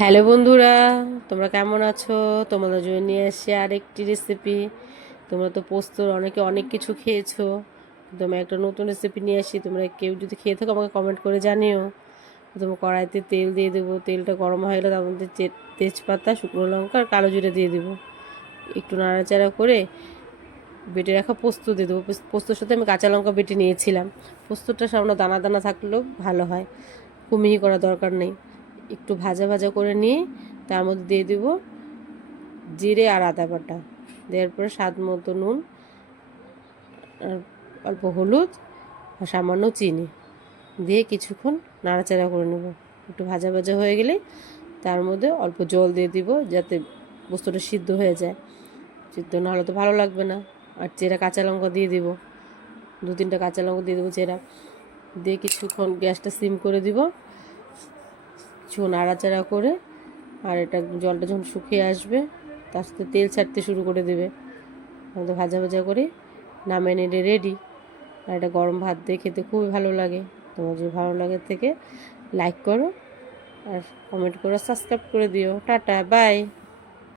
Hello বন্ধুরা, তোমরা কেমন আছো? তোমাদের জন্য নিয়ে এসেছি আরেকটি রেসিপি। তোমরা তো পোস্তর অনেকে অনেক কিছু খেয়েছো, আমি একটা নতুন রেসিপি নিয়ে আসি। তোমরা কেউ যদি খেয়ে থাকো আমাকে কমেন্ট করে জানিও। প্রথমে কড়াইতে তেল দিয়ে দেবো, তেলটা গরম হয়ে গেলে তার মধ্যে তেজপাতা, শুকনো লঙ্কা আর কালো জিরে দিয়ে দেবো। একটু নাড়াচাড়া করে বেটে রাখা পোস্ত দিয়ে দেবো। পোস্তর সাথে আমি কাঁচা লঙ্কা বেটে নিয়েছিলাম। পোস্তটা সামান্য দানা দানা থাকলেও ভালো হয়, খুব মিহি করার দরকার নেই। একটু ভাজা ভাজা করে নিয়ে তার মধ্যে দিয়ে দেব জিরে আর আদা বাটা। দেওয়ার পরে স্বাদ মতো নুন আর অল্প হলুদ আর সামান্য চিনি দিয়ে কিছুক্ষণ নাড়াচাড়া করে নেব। একটু ভাজা ভাজা হয়ে গেলে তার মধ্যে অল্প জল দিয়ে দিব, যাতে বস্তুটা সিদ্ধ হয়ে যায়। সিদ্ধ না হলে তো ভালো লাগবে না। আর চেরা কাঁচা লঙ্কা দিয়ে দিব, 2-3টা কাঁচা লঙ্কা দিয়ে দেবো চেরা। দিয়ে কিছুক্ষণ গ্যাসটা সিম করে দিব, কিছু নাড়াচাড়া করে। আর এটা জলটা যখন শুকিয়ে আসবে তার সাথে তেল ছাড়তে শুরু করে দেবে। আমাদের ভাজা ভাজা করে নামিয়ে নিলে রেডি। আর এটা গরম ভাত দিয়ে খেতে খুবই ভালো লাগে। তোমার যদি ভালো লাগে থেকে লাইক করো আর কমেন্ট করো, সাবস্ক্রাইব করে দিও। Tata, by.